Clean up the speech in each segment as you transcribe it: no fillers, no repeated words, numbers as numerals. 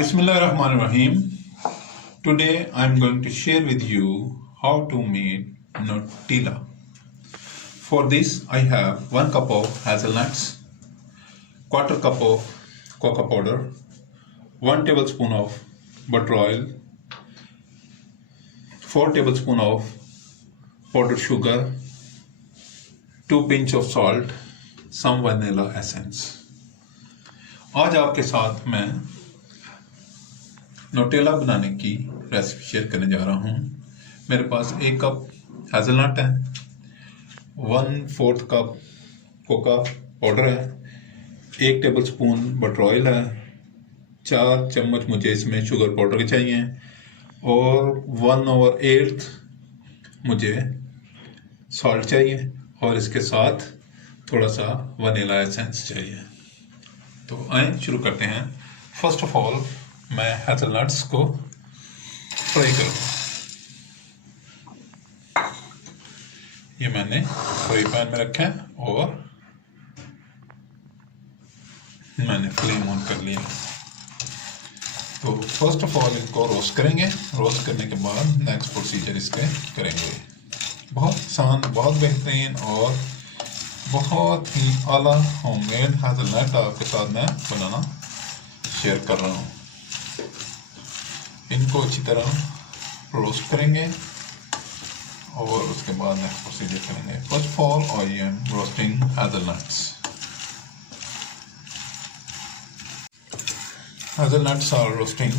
Bismillahirrahmanirrahim. Today I am going to share with you how to make Nutella. For this I have 1 cup of hazelnuts, quarter cup of cocoa powder, 1 tablespoon of butter oil, 4 tablespoon of powdered sugar, 2 pinch of salt, some vanilla essence. आज आपके साथ मैं Nutella बनाने की recipe share करने जा रहा हूँ। मेरे पास 1 कप हेज़लनट है, 1/4 कप कोका पाउडर है, 1 टेबलस्पून बटर ऑयल है, 4 चम्मच मुझे इसमें शुगर पाउडर के चाहिए और 1/8 मुझे सॉल्ट चाहिए और इसके साथ थोड़ा सा वनीला एसेंस चाहिए। तो आइए शुरू करते हैं। फर्स्ट ऑफ ऑल मैं हेज़लनट्स को फ्राई करूँगा। ये मैंने फ्राई पैन में रखा है और मैंने फ्लेम ऑन कर लिया। तो फर्स्ट ऑफ ऑल इनको रोस्ट करेंगे। रोस्ट करने के बाद नेक्स्ट प्रोसीजर इसके करेंगे। बहुत आसान, बहुत बेहतरीन और बहुत ही आला होममेड हेज़लनट आपके साथ मैं बनाना शेयर कर रहा हूँ। इनको अच्छी तरह रोस्ट करेंगे और उसके बाद नेक्स्ट प्रोसीजर करेंगे। First of all I am roasting hazelnuts. Hazelnuts are roasting.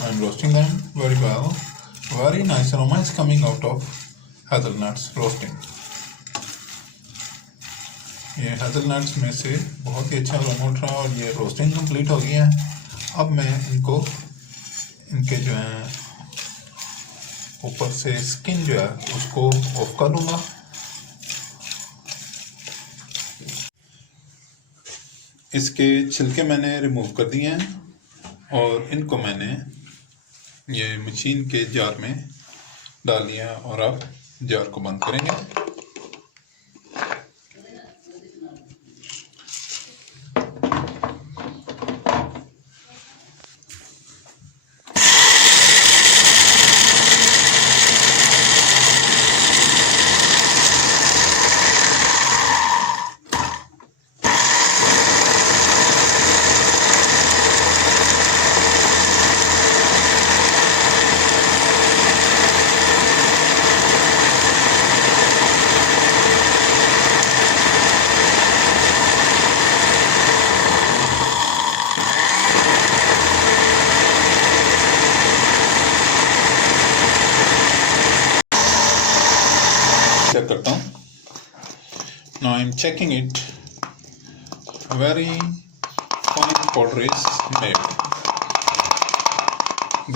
I am roasting them very well. Very nice aroma is coming out of hazelnuts roasting. ये hazelnuts में से बहुत ही अच्छा अरोमा उठ रहा है और ये रोस्टिंग कंप्लीट हो गई है। अब मैं इनके जो है ऊपर से स्किन जो है उसको ऑफ कर लूँगा। इसके छिलके मैंने रिमूव कर दिए हैं और इनको मैंने ये मशीन के जार में डाल दिया और अब जार को बंद करेंगे। चेक करता हूँ। Now I'm checking it. Very fine powder is made.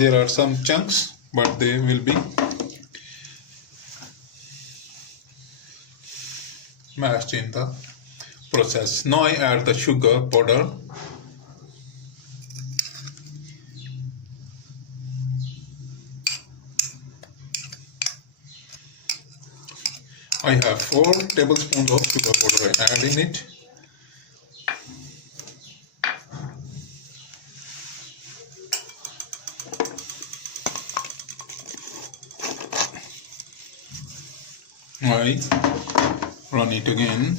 There are some chunks, but they will be mashed in the process. Now I add the sugar powder. I have 4 tablespoons of sugar powder. I add in it. I run it again.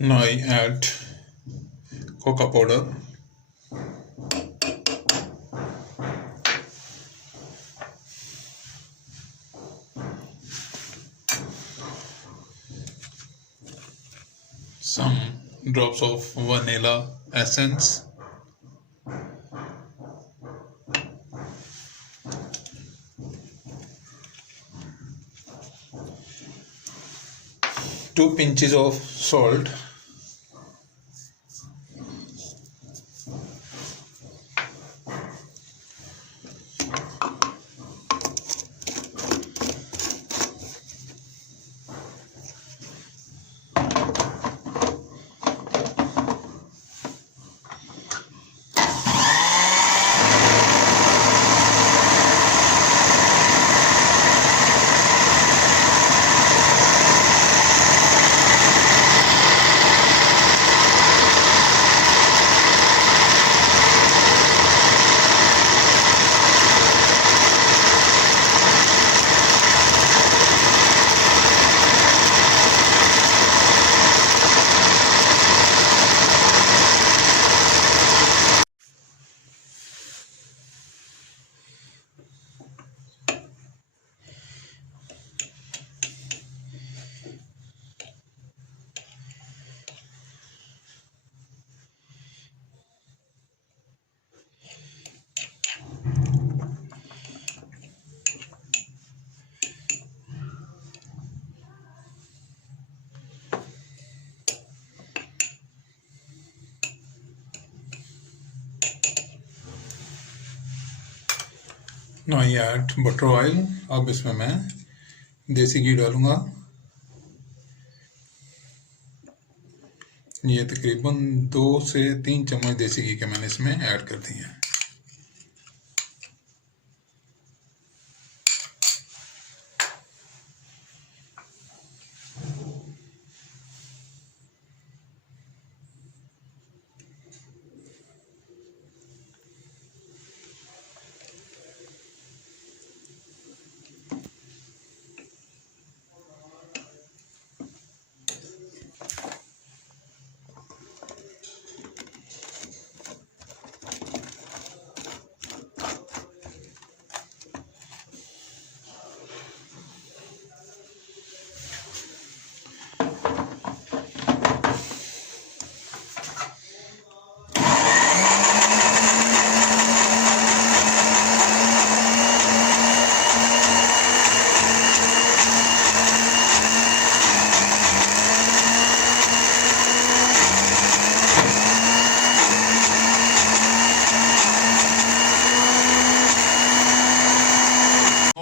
Now I add cocoa powder. Some drops of vanilla essence. Two pinches of salt. No I add butter oil. अब इसमें मैं देसी घी डालूंगा। ये तकरीबन 2 से 3 चम्मच देसी घी के मैंने इसमें ऐड कर दिए हैं।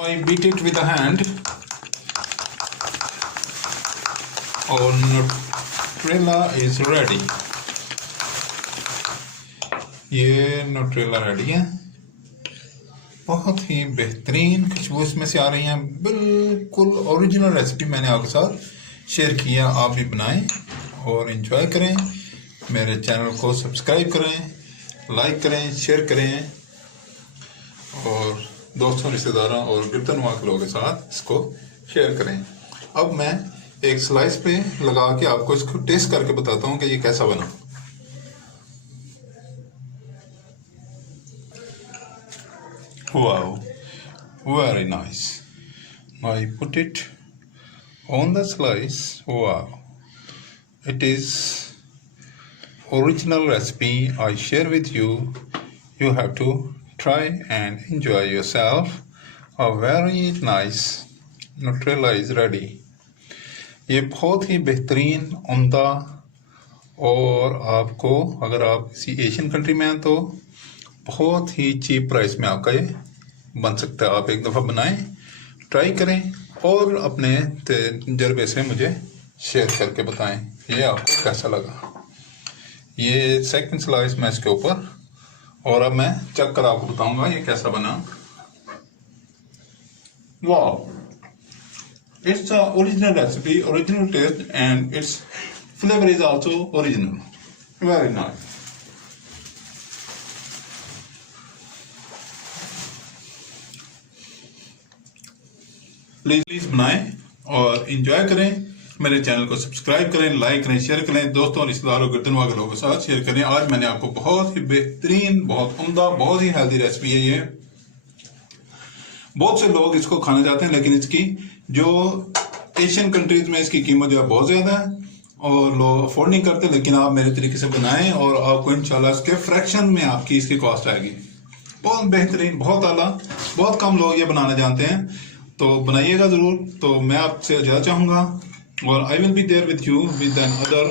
I beat it with a hand और Nutella is ready। ये Nutella रेडी है। बहुत ही बेहतरीन खुशबू इसमें से आ रही है। बिल्कुल ओरिजिनल रेसिपी मैंने आपके साथ शेयर किया। आप भी बनाएं और एंजॉय करें। मेरे चैनल को सब्सक्राइब करें, लाइक करें, शेयर करें और दोस्तों, रिश्तेदारों और गिरदनवा के लोगों के साथ इसको शेयर करें। अब मैं एक स्लाइस पे लगा के आपको इसको टेस्ट करके बताता हूँ कि ये कैसा बना। Wow, very nice. I put it on the slice. Wow, it is original recipe I share with you. You have to try and enjoy yourself. A very nice Nutella is ready. ये बहुत ही बेहतरीन, उम्दा और आपको अगर आप किसी Asian country में हैं तो बहुत ही चीप प्राइस में आपका ये बन सकता है। आप एक दफ़ा बनाएं, ट्राई करें और अपने तजर्बे से मुझे शेयर करके बताएं ये आपको कैसा लगा। ये सेकंड स्लाइस मैं इसके ऊपर, और अब मैं चख कर आपको बताऊंगा ये कैसा बना। वाह, it's a original recipe, original taste and its flavour is also original. Very nice. Please बनाएं और एंजॉय करें। मेरे चैनल को सब्सक्राइब करें, लाइक करें, शेयर करें। दोस्तों, रिश्तेदारों, गिरदनवा के लोगों के साथ शेयर करें। आज मैंने आपको बहुत ही बेहतरीन, बहुत उम्दा, बहुत ही हेल्दी रेसिपी है ये। बहुत से लोग इसको खाना चाहते हैं लेकिन इसकी जो एशियन कंट्रीज में इसकी कीमत जो है बहुत ज्यादा है और लोग अफोर्ड नहीं करते। लेकिन आप मेरे तरीके से बनाएं और आपको इंशाल्लाह इसके फ्रैक्शन में आपकी इसकी कॉस्ट आएगी। बहुत बेहतरीन, बहुत आला। बहुत कम लोग ये बनाना जानते हैं, तो बनाइएगा जरूर। तो मैं आपसे इजाजत चाहूंगा और I will be there with you with another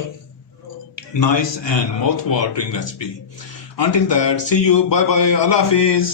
nice and mouth-watering recipe. Until that, see you. Bye bye. Allah Hafiz.